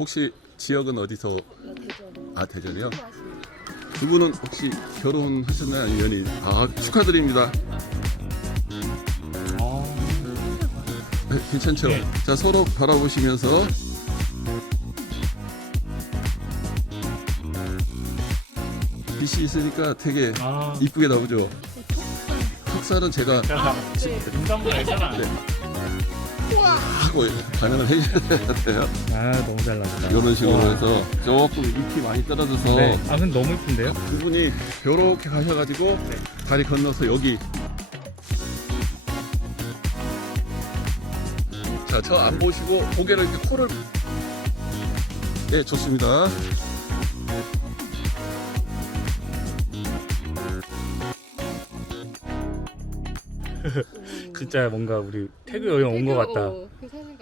혹시 지역은 어디서? 아 대전이요? 두 분은 혹시 결혼하셨나요? 아니면 연인? 아 축하드립니다. 어, 네, 괜찮죠? 네. 자 서로 바라보시면서 빛이 있으니까 되게 아, 이쁘게 나오죠. 턱살은 제가 제가 네. 인상도 괜찮아. 네. 하고 반응을 해주셔야 돼요. 아, 너무 잘 나온다. 이런 식으로 와. 해서 조금 잎이 많이 떨어져서 네. 아, 근데 너무 이쁜데요? 두 분이 이렇게 가셔가지고 다리 건너서 여기 자 저 안 보시고 고개를 이렇게 코를 네 좋습니다 진짜 뭔가 우리 태그 여행 온 것 같다. 어, 그 같다.